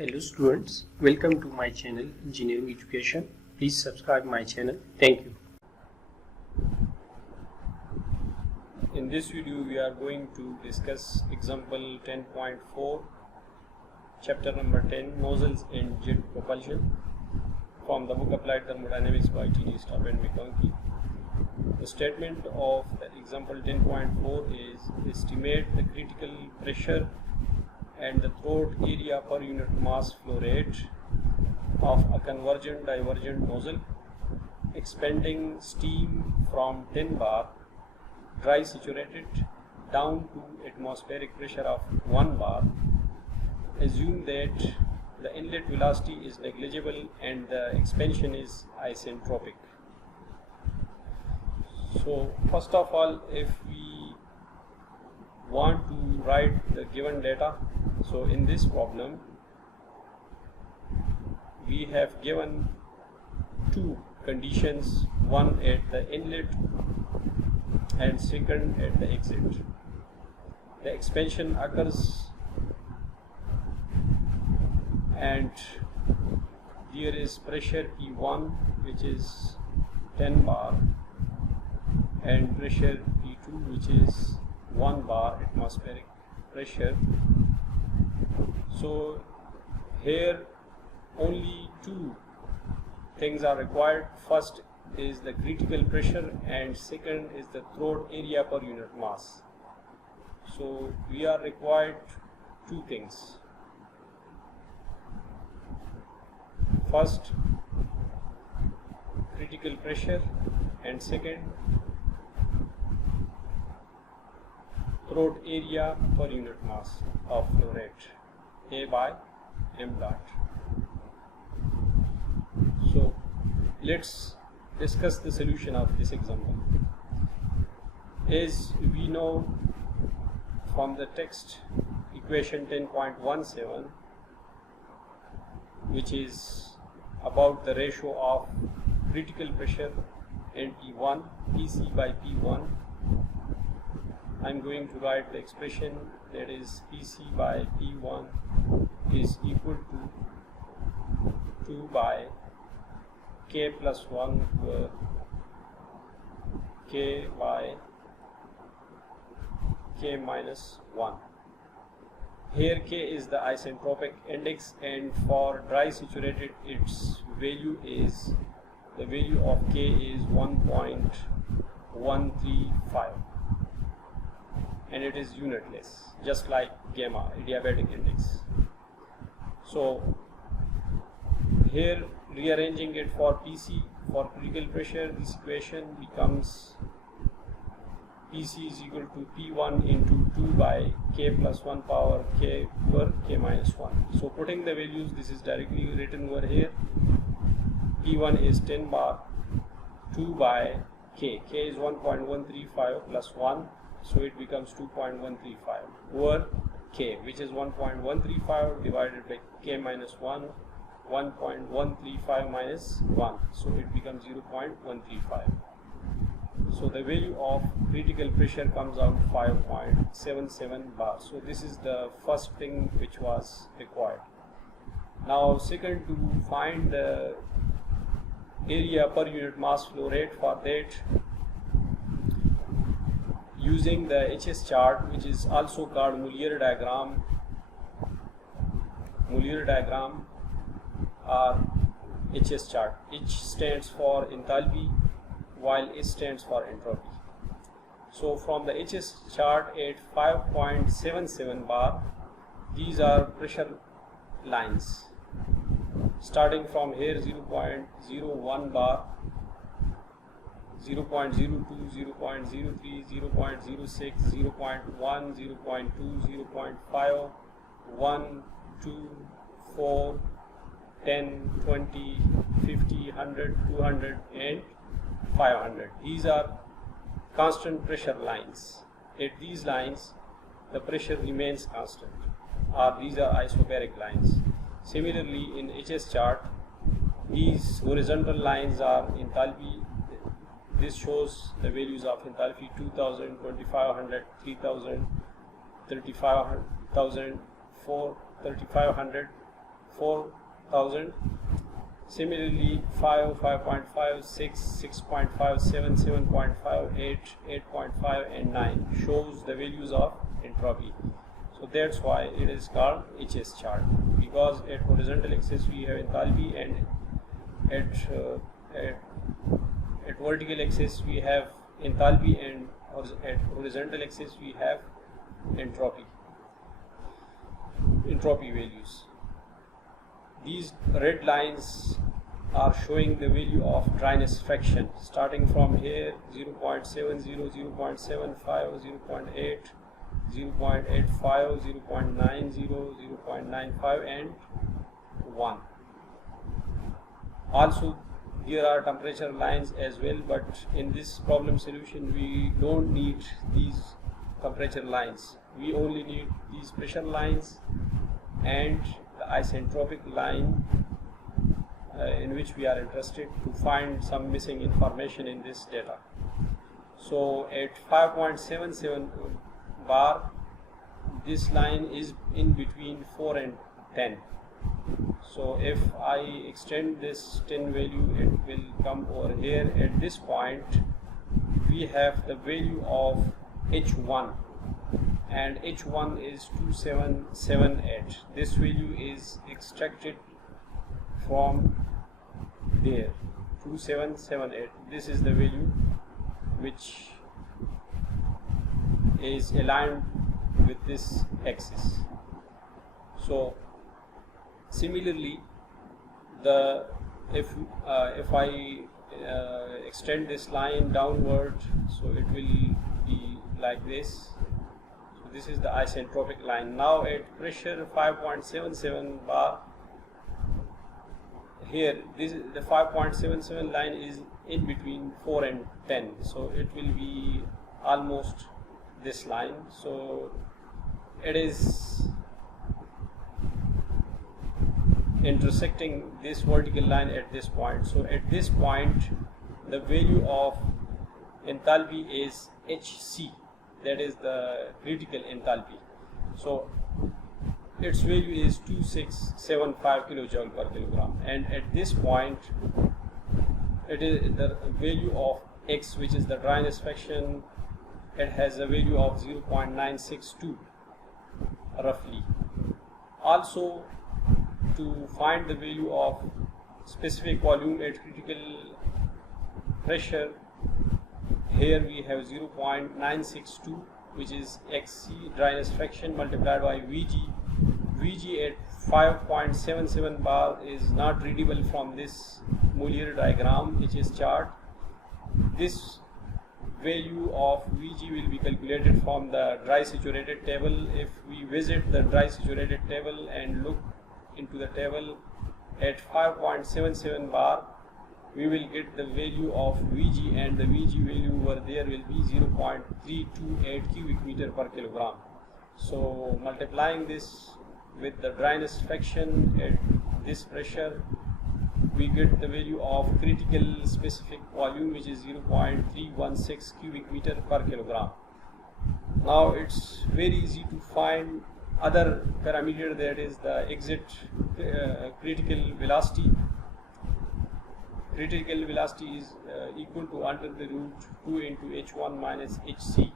Hello students, welcome to my channel Engineering Education. Please subscribe my channel. Thank you. In this video we are going to discuss example 10.4, chapter number 10, nozzles and jet propulsion, from the book Applied Thermodynamics by T.D. Stubb and McConkie. The statement of the example 10.4 is estimate the critical pressure and the throat area per unit mass flow rate of a convergent-divergent nozzle expanding steam from 10 bar dry saturated down to atmospheric pressure of 1 bar. Assume that the inlet velocity is negligible and the expansion is isentropic. So first of all, if we want to write the given data, so in this problem we have given two conditions, one at the inlet and second at the exit. The expansion occurs and there is pressure P1 which is 10 bar and pressure P2 which is 1 bar atmospheric pressure. So here only two things are required. First is the critical pressure and second is the throat area per unit mass. So we are required two things. First, critical pressure, and second, throat area per unit mass of flow rate, A by m dot. So let's discuss the solution of this example. As we know from the text, equation 10.17, which is about the ratio of critical pressure and P1, PC by P1, I'm going to write the expression that is PC by P1 is equal to 2 by K plus 1 over K by K minus 1. Here K is the isentropic index, and for dry saturated its value is, the value of K is 1.135 and it is unitless, just like gamma, adiabatic index. So here rearranging it for PC, for critical pressure, this equation becomes PC is equal to P1 into 2 by K plus 1 power K over K minus 1. So putting the values, this is directly written over here. P1 is 10 bar, 2 by K. K is 1.135 plus 1, so it becomes 2.135 over K, which is 1.135 divided by K minus 1, 1.135 minus 1, so it becomes 0.135. So the value of critical pressure comes out 5.77 bar. So this is the first thing which was required. Now second, to find the area per unit mass flow rate, for that using the HS chart, which is also called Muller diagram or HS chart. H stands for enthalpy while S stands for entropy. So from the HS chart at 5.77 bar, these are pressure lines starting from here 0.01 bar, 0.02, 0.03, 0.06, 0.1, 0.2, 0.5, 1, 2, 4, 10, 20, 50, 100, 200 and 500. These are constant pressure lines. At these lines the pressure remains constant, or these are isobaric lines. Similarly, in HS chart, these horizontal lines are enthalpy. This shows the values of enthalpy: 2000, 2500, 3000, 35,000, 3500, 4000. Similarly 5, 5.5, 6, 6.5, 7, 7.5, 8, 8.5 and 9 shows the values of entropy. So that's why it is called HS chart, because at horizontal axis we have enthalpy and at vertical axis we have enthalpy, and at horizontal axis we have entropy values. These red lines are showing the value of dryness fraction starting from here 0.70, 0.75, 0.8, 0.85, 0.90, 0.95 and 1. Also here are temperature lines as well, but in this problem solution we don't need these temperature lines. We only need these pressure lines and the isentropic line in which we are interested to find some missing information in this data. So at 5.77 bar, this line is in between 4 and 10. So if I extend this 10 value, it will come over here. At this point we have the value of H1, and H1 is 2778. This value is extracted from there, 2778. This is the value which is aligned with this axis. So similarly, if I extend this line downward, so it will be like this. So this is the isentropic line. Now at pressure 5.77 bar, here this is the 5.77 line is in between 4 and 10, so it will be almost this line. So it is intersecting this vertical line at this point. So at this point the value of enthalpy is HC, that is the critical enthalpy. So its value is 2675 kilojoule per kilogram, and at this point it is the value of X, which is the dryness fraction. It has a value of 0.962 roughly. Also, to find the value of specific volume at critical pressure, here we have 0.962, which is XC dryness fraction multiplied by VG. VG at 5.77 bar is not readable from this Muller diagram, HS chart. This value of VG will be calculated from the dry saturated table. If we visit the dry saturated table and look into the table at 5.77 bar, we will get the value of VG, and the VG value over there will be 0.328 cubic meter per kilogram. So multiplying this with the dryness fraction at this pressure, we get the value of critical specific volume, which is 0.316 cubic meter per kilogram. Now it's very easy to find other parameter, that is the exit critical velocity. Critical velocity is equal to under the root 2 into H1 minus HC.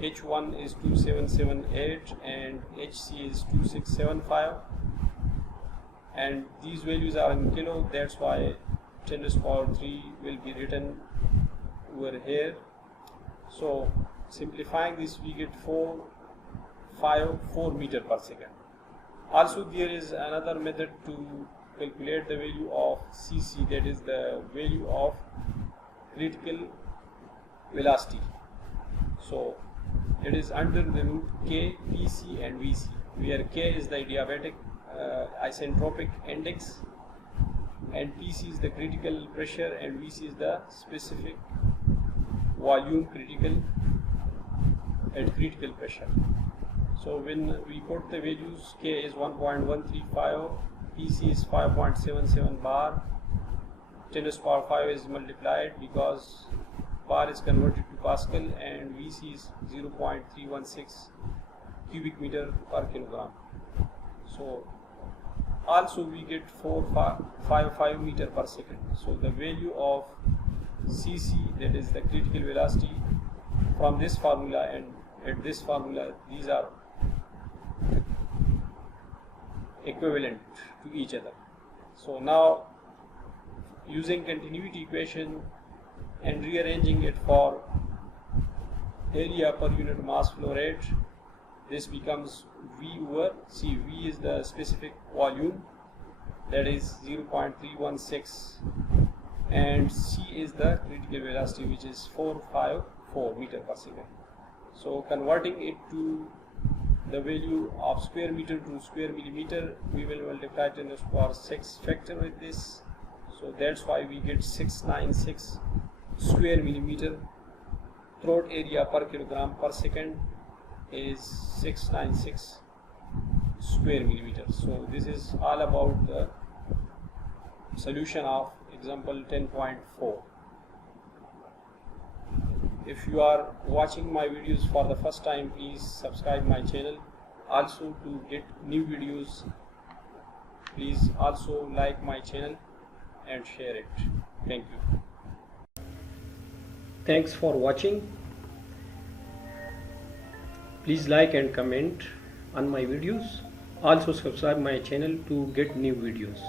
H1 is 2778 and HC is 2675, and these values are in kilo, that's why 10 to the power 3 will be written over here. So simplifying this, we get 4 meter per second. Also there is another method to calculate the value of CC, that is the value of critical velocity. So it is under the root K, PC and VC, where K is the adiabatic isentropic index, and PC is the critical pressure, and VC is the specific volume critical at critical pressure. So when we put the values, K is 1.135, PC is 5.77 bar, 10 to the power 5 is multiplied because bar is converted to Pascal, and VC is 0.316 cubic meter per kilogram. So Also we get 455 meter per second. So the value of cc, that is the critical velocity, from this formula and at this formula, these are equivalent to each other. So now using continuity equation and rearranging it for area per unit mass flow rate, this becomes V over C. V is the specific volume, that is 0.316, and C is the critical velocity, which is 454 meter per second. So converting it to the value of square meter to square millimeter, we will multiply 10 to the power 6 factor with this. So that's why we get 696 square millimeter. Throat area per kilogram per second is 696 square millimeter. So this is all about the solution of example 10.4. If you are watching my videos for the first time, please subscribe my channel. Also, to get new videos, please also like my channel and share it. Thank you. Thanks for watching. Please like and comment on my videos. Also subscribe my channel to get new videos.